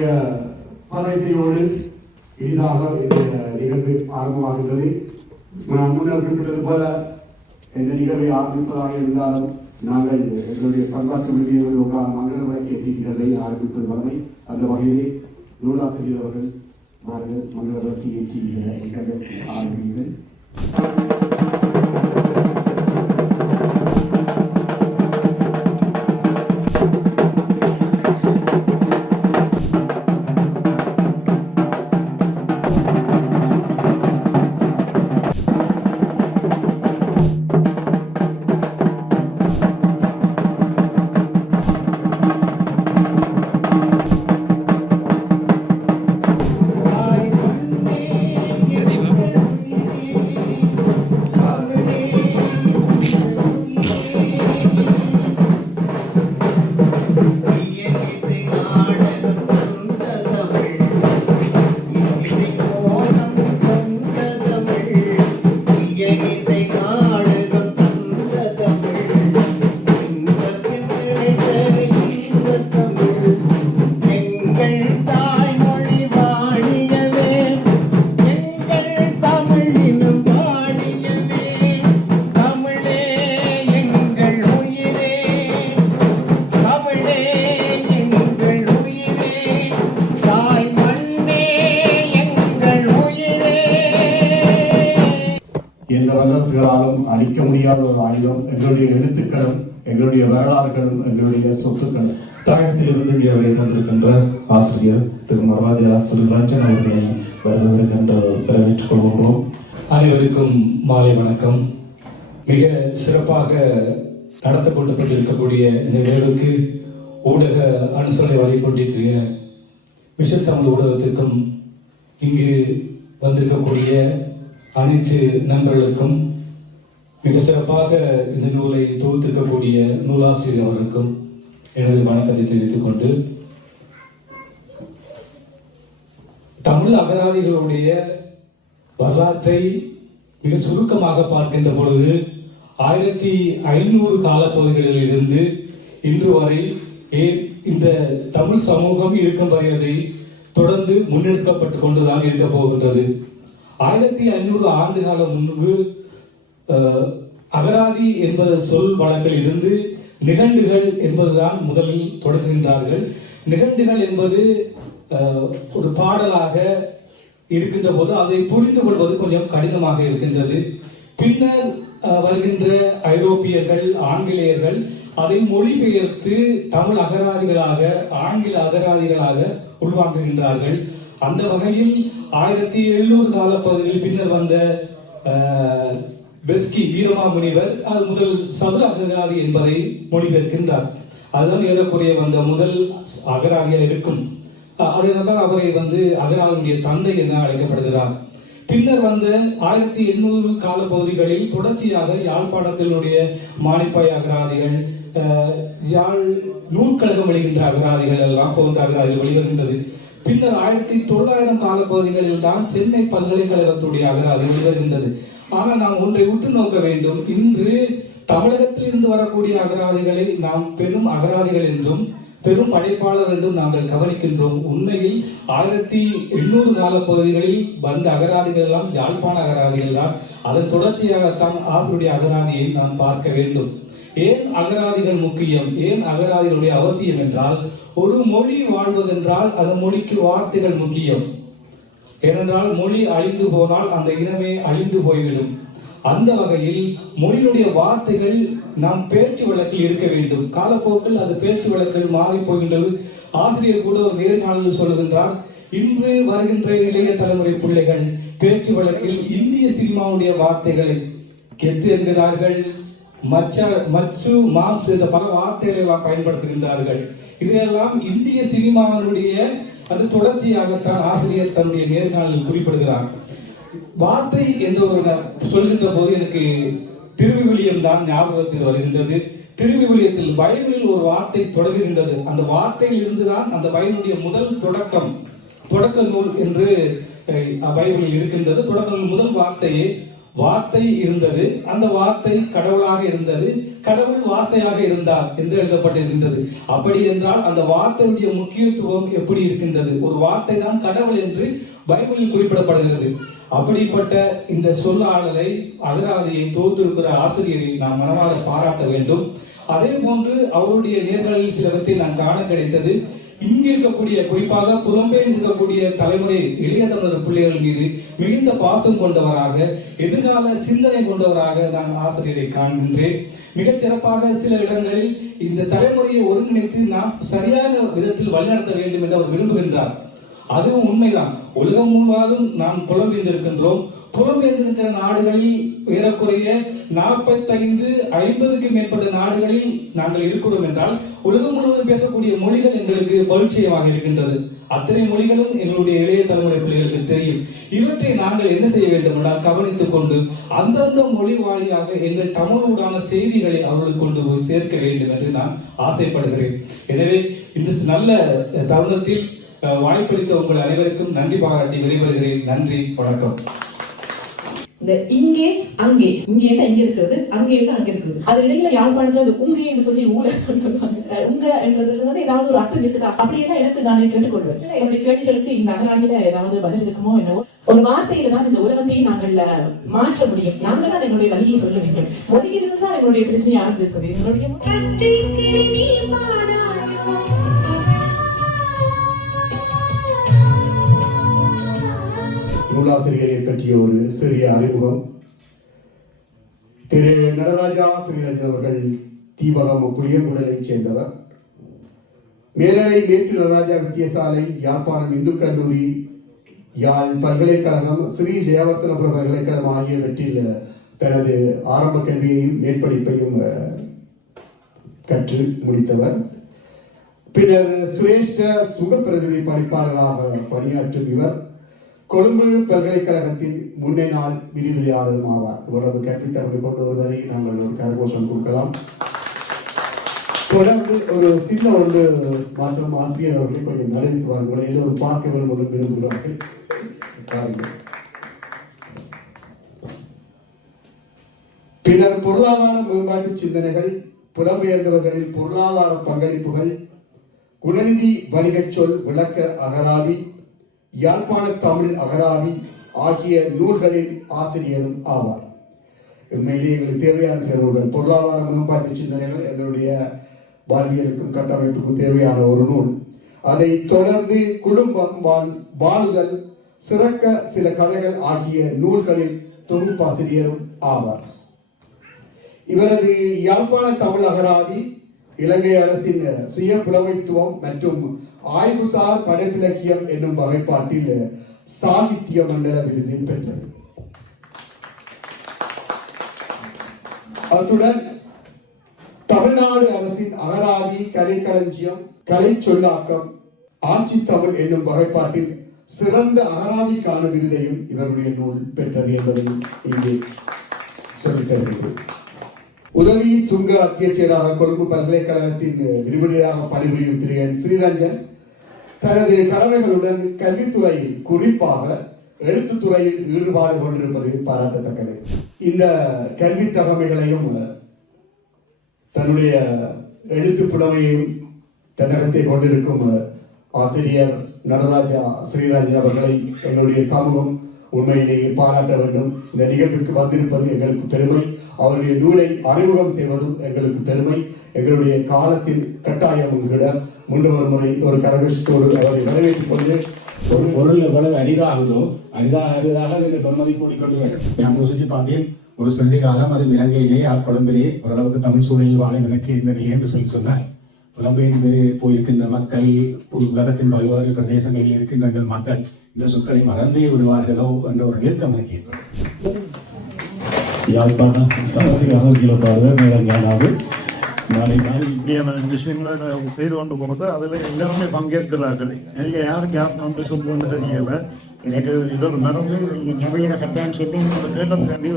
உங்களுடைய பறைசையோடு இனிதாக இந்த நிகழ்வு ஆரம்பமாகின்றது. நான் முன்னர் குறிப்பிட்டது போல இந்த நிகழ்வை ஆரம்பிப்பதாக இருந்தாலும் நாங்கள் எங்களுடைய பண்பாட்டு விடுதியில் ஒன்றான மங்கள விளக்கு ஏற்றிகளை ஆரம்பிப்பது வரை அந்த வகையிலே நூலாசிரியர் அவர்கள் அவர்கள் மங்கள விளக்கு ஏற்றி நிகழ்வை ஆரம்பிக்கிறேன் எங்களுடைய எழுத்துக்களும் எங்களுடைய வரலாறுகளும் எங்களுடைய சொத்துக்களும் தாயகத்திலிருந்து இங்கே அவரை தந்திருக்கின்ற ஆசிரியர் திரு மராஜா ஆசிரியர் ரஞ்சன் அவர்களை வரவேற்கின்ற வரவேற்றுக் கொள்கின்றோம். அனைவருக்கும் மாலை வணக்கம். மிக சிறப்பாக நடத்தப்பட்டுக்கொண்டிருக்கக்கூடிய இந்த நிகழ்வுக்கு ஊடக அனுசரணை வழிகொண்டிருக்கிற விஷத்தமிழ் ஊடகத்திற்கும் இங்கு வந்திருக்கக்கூடிய அனைத்து நண்பர்களுக்கும் மிக சிறப்பாக இந்த நூலை தொகுத்திருக்கக்கூடிய நூலாசிரியர் அவர்களுக்கும் எனது வணக்கத்தை தெரிவித்துக் கொண்டு தமிழ் அகராதிகளுடைய வரலாற்றை மிக சுருக்கமாக பார்க்கின்ற பொழுது ஆயிரத்தி ஐநூறு காலப்பகுதிகளிலிருந்து இன்று வரை இந்த தமிழ் சமூகம் இருக்கும் வரை அதை தொடர்ந்து முன்னெடுக்கப்பட்டு கொண்டுதான் இருக்க போகின்றது. ஆயிரத்தி ஐநூறு ஆண்டு காலம் முன்பு அகராதி என்பது சொல் வழக்கில் இருந்து நிகண்டுகள் என்பதுதான் முதலில் தொடங்குகின்றார்கள். நிகண்டுகள் என்பது ஒரு பாடலாக இருக்கின்ற போது அதை புரிந்து கொள்வது கொஞ்சம் கடினமாக இருக்கின்றது. பின்னர் வருகின்ற ஐரோப்பியர்கள் ஆங்கிலேயர்கள் அதை மொழிபெயர்த்து தமிழ் அகராதிகளாக ஆங்கில அகராதிகளாக உள்வாங்குகின்றார்கள். அந்த வகையில் ஆயிரத்தி எழுநூறு காலப்பகுதியில் பின்னர் வந்த அஹ், பெஸ்கி வீரமாமுனிவர் அது முதல் சதுர அகராதி என்பதை மொழிபெயர்க்கின்றார். அதுதான் ஏறக்குறைய வந்த முதல் அகராதியாக இருக்கும். அதனால்தான் அவரை வந்து அகராதியுடைய தந்தை என அழைக்கப்படுகிறார். பின்னர் வந்த ஆயிரத்தி எண்ணூறு காலப்பகுதிகளில் தொடர்ச்சியாக யாழ்ப்பாணத்தினுடைய மானிப்பாய் அகராதிகள் அஹ், யாழ் நூற்கழகம் வெளிகின்ற அகராதிகள் எல்லாம் போன்ற அகராதிகள் வெளிவருகின்றது. பின்னர் ஆயிரத்தி தொள்ளாயிரம் காலப்பகுதிகளில் தான் சென்னை பல்கலைக்கழகத்துடைய அகராதி வெளிவருகின்றது. ஆனால் நாம் ஒன்றை உற்று நோக்க வேண்டும். இன்று தமிழகத்தில் இருந்து வரக்கூடிய அகராதிகளை நாம் பெரும் அகராதிகள் என்றும் பெரும் படைப்பாளர் என்றும் நாங்கள் கவனிக்கின்றோம். உண்மையில் ஆயிரத்தி எண்ணூறு கால பகுதிகளில் வந்த அகராதிகள் எல்லாம் யாழ்ப்பாண அகராதிகள் தான். அதன் தொடர்ச்சியாகத்தான் ஆசிரியருடைய அகராதியை நாம் பார்க்க வேண்டும். ஏன் அகராதிகள் முக்கியம்? ஏன் அகராதிகளுடைய அவசியம் என்றால் ஒரு மொழி வாழ்வதென்றால் அந்த மொழிக்கு வார்த்தைகள் முக்கியம். ஏனென்றால் மொழி அழிந்து போனால் அந்த இனமே அழிந்து போய்விடும். அந்த வகையில் மொழியுடைய வார்த்தைகள் நம் பேச்சு வழக்கில் இருக்க வேண்டும். காலப்போக்கில் அது பேச்சு வழக்கில் மாறி போகின்றது. ஆசிரியர் கூட ஒரு நேர்காணலில் சொல்லுகின்றார் இன்று வருகின்ற இளைய தலைமுறை பிள்ளைகள் பேச்சு வழக்கில் இந்திய சினிமாவுடைய வார்த்தைகளை கெத்து என்கிறார்கள். மச்ச மச்சு மாம்ஸ் இந்த பல வார்த்தைகளை எல்லாம் பயன்படுத்துகின்றார்கள். இதையெல்லாம் இந்திய சினிமாவினுடைய அது தொடர்ச்சியாகத்தான் ஆசிரியர் தன்னுடைய நேர்காணலில் குறிப்பிடுகிறார். வார்த்தை என்ற ஒரு ந- சொல்கின்ற போது எனக்கு திருவிவிலியம் தான் ஞாபகத்தில் வருகின்றது. திருவிவிலியத்தில் பைபிளில் ஒரு வார்த்தை தொடங்குகின்றது அந்த வார்த்தையில் இருந்துதான் அந்த பைபிளுடைய முதல் தொடக்கம் தொடக்க நூல் என்று அஹ், பைபிளில் இருக்கின்றது. தொடக்க நூல் முதல் வார்த்தையே வார்த்தை இருந்தது. அந்த வார்த்தை கடவுளாக இருந்தது. கடவுள் வார்த்தையாக இருந்தார் என்று எழுதப்பட்டிருக்கின்றது. அப்படி என்றால் அந்த வார்த்தையுடைய முக்கியத்துவம் எப்படி இருக்கின்றது? ஒரு வார்த்தை தான் கடவுள் என்று பைபிளில் குறிப்பிடப்படுகிறது. அப்படிப்பட்ட இந்த சொல்லாடலை அகராதியை தோற்றிருக்கிற ஆசிரியரை நாம் மனமாற பாராட்ட வேண்டும். அதே போன்று அவருடைய நேர்களில் சிலவற்றை நான் காண கிடைத்தது. இங்கு இருக்கக்கூடிய குறிப்பாக புறம்பே இருக்கக்கூடிய தலைமுறை இளைய தமிழர் பிள்ளைகள் மீது மிகுந்த பாசம் கொண்டவராக எதிர்கால சிந்தனை கொண்டவராக நான் ஆசிரியரை காண்கின்றேன். மிகச் சிறப்பாக சில இடங்களில் இந்த தலைமுறையை ஒருங்கிணைத்து நாம் சரியான விதத்தில் வழிநடத்த வேண்டும் என்று அவர் விரும்புகின்றார். அதுவும் உண்மைதான். உலகம் முழுவதும் நாம் புலம்பெயர்ந்திருக்கின்றோம். புலம்பெயர்ந்திருக்கிற நாடுகளில் ஏறக்குறைய நாற்பத்தைந்து ஐம்பதுக்கு மேற்பட்ட நாடுகளில் நாங்கள் இருக்கிறோம் என்றால் உலகம் முழுவதும் பேசக்கூடிய மொழிகள் எங்களுக்கு பரிச்சயமாக இருக்கின்றது. அத்தனை மொழிகளும் எங்களுடைய இளைய தலைமுறை பிள்ளைகளுக்கு தெரியும். இவற்றை நாங்கள் என்ன செய்ய வேண்டும் என்றால் கவனித்துக் கொண்டு அந்தந்த மொழி வாயிலாக எங்கள் தமிழோடான செய்திகளை அவர்களுக்கு கொண்டு போய் சேர்க்க வேண்டும் என்று நான் ஆசைப்படுகிறேன். எனவே இந்த நல்ல தருணத்தில் அஹ், வாய்ப்பளித்த உங்கள் அனைவருக்கும் நன்றி பாராட்டி விடைபெறுகிறேன். நன்றி வணக்கம். இந்த இங்கே அங்கே. இங்கே இங்க இருக்கிறது? அங்கே என்ன அங்க இருக்கிறது? அது இடையில யாழ்ப்பாணத்துல அது உங்கே என்று சொல்லி ஊழ சொல்லுவாங்க. உங்க என்றதுல வந்து ஏதாவது ஒரு அர்த்தம் இருக்குதா? அப்படியெல்லாம் எனக்கு நானே கேட்டுக்கொள்வேன். என்னுடைய கேள்விகளுக்கு இந்த அகராதியில ஏதாவது பதில் இருக்குமோ என்னவோ. ஒரு வார்த்தையில தான் இந்த உலகத்தையும் நாங்கள் மாற்ற முடியும். நாங்கள் தான் எங்களுடைய வழியை சொல்ல வேண்டும். மொழியிலிருந்து தான் எங்களுடைய பிரச்சனை ஆரம்பித்திருக்கிறது எங்களுடைய நூலாசிரியரை பற்றிய ஒரு சிறிய அறிமுகம். திரு. நடராஜா ஸ்ரீரஞ்சன் அவர்கள் தீபகம் புளியங்குடலைச் சேர்ந்தவர். மேலலை மேற்கு நடராஜா வித்தியசாலை யாழ்ப்பாணம் இந்து கல்லூரி யாழ் பல்கலைக்கழகம் ஸ்ரீ ஜெயவர்த்தனபுர பல்கலைக்கழகம் ஆகியவற்றில் தனது ஆரம்ப கல்வியையும் மேற்படிப்பையும் கற்று முடித்தவர். பின்னர் சுரேஷ்ட சுகப்பிரதிநிதி பணிப்பாளராக பணியாற்றும் இவர். கொழும்பு பல்கலைக்கழகத்தின் முன்னே நாள் விரிவுரையாளரும் ஆவார். இவ்வளவு கற்பித்தவர்கள் கொண்டு ஒருவரை நாங்கள் ஒரு கரகோஷம் கொடுக்கலாம். தொடர்ந்து ஒரு சின்ன ஒன்று மாற்றம் ஆசிரியர் அவர்களை கொஞ்சம் நடைபெற்றுவார் ஏதோ ஒரு பார்க்க வேண்டும் விரும்புகிறார்கள். பாருங்கள். பின்னர் பொருளாதார மேம்பாட்டு சிந்தனைகள் புலம்பெயர்ந்தவர்களின் பொருளாதார பங்களிப்புகள் குணநிதி வணிகச் சொல் விளக்க அகராதி யாழ்ப்பாண தமிழ் அகராதி ஆகிய நூல்களின் ஆசிரியரும் ஆவார். உண்மையிலேயே எங்களுக்கு தேவையான சில நூல்கள் பொருளாதார மேம்பாட்டு சிந்தனைகள் எங்களுடைய வாழ்வியலுக்கும் கட்டமைப்புக்கும் தேவையான ஒரு நூல். அதை தொடர்ந்து குடும்பம் வாழ் வாழுதல் சிறக்க சில கதைகள் ஆகிய நூல்களின் தொகுப்பாசிரியரும் ஆவார். இவரது யாழ்ப்பாண தமிழ் அகராதி இலங்கை அரசின் சுய புலமைத்துவம் மற்றும் ஆய்வுசார் படைப்பிலக்கியம் என்னும் வகைப்பாட்டில் சாகித்ய மண்டல விருது பெற்றது. அத்துடன் தமிழ்நாடு அரசின் அகராதி கலைக்களஞ்சியம் கலை சொல்லாக்கம் ஆட்சி தமிழ் என்னும் வகைப்பாட்டில் சிறந்த அகராதிக்கான விருதையும் இவருடைய நூல் பெற்றது என்பதையும் இங்கே சொல்லித் தருகிறது உதவி சுங்க அத்தியட்சராக கொழும்பு பல்கலைக்கழகத்தின் விரிவுரையாக பணிபுரியும் திரு என் ஸ்ரீரஞ்சன் தனது கடமைகளுடன் கல்வித்துறையில் குறிப்பாக எழுத்துத்துறையில் ஈடுபாடு கொண்டிருப்பது பாராட்டத்தக்கது. இந்த கல்வி தகமைகளையும் தன்னுடைய எழுத்து புலமையும் தன்னகத்தை கொண்டிருக்கும் ஆசிரியர் நடராஜா ஸ்ரீராஜன் அவர்களை எங்களுடைய சமூகம் உண்மையிலேயே பாராட்ட வேண்டும். இந்த நிகழ்வுக்கு வந்திருப்பது எங்களுக்கு பெருமை. அவருடைய நூலை அறிமுகம் செய்வதும் எங்களுக்கு பெருமை. எங்களுடைய காலத்தின் கட்டாயம் கூட முன்னொரு முறை ஒரு கரகோஷத்தோடு அவரை வரவேற்றுக் கொண்டு ஒரு பொருள் எவ்வளவு அரிதாகுதோ அரிதாக அரிதாக அதில் பெருமதி கூடிக்கொண்டு வரும் நான் யோசிச்சு பார்த்தேன் ஒரு சொல்லி காலம் அது இலங்கையிலே கொழும்பிலே ஓரளவுக்கு தமிழ் சூழலில் வாழும் எனக்கு இந்த நிலை என்று சொல்லி சொன்னார். புலம்பெயர்ந்து போயிருக்கின்ற மக்கள் உலகத்தின் பல்வேறு பிரதேசங்களில் இருக்கின்ற எங்கள் மக்கள் இந்த சொற்களை மறந்தே விடுவார்களோ என்ற ஒரு ஏக்கம் எனக்கு ஏற்படும் யாழ்ப்பாண ஆரோக்கிய பார்வை மேலங்கானாது இப்படியான விஷயங்களை செய்து கொண்டு போகிறது அதில் எல்லாருமே பங்கேற்கிறார்கள் எனக்கு யாருக்கு யார் நன்றி சொல்லுன்னு தெரியல எனக்கு இது ஒரு நவீன சட்டான் சொல்லி கேட்டது வேண்டிய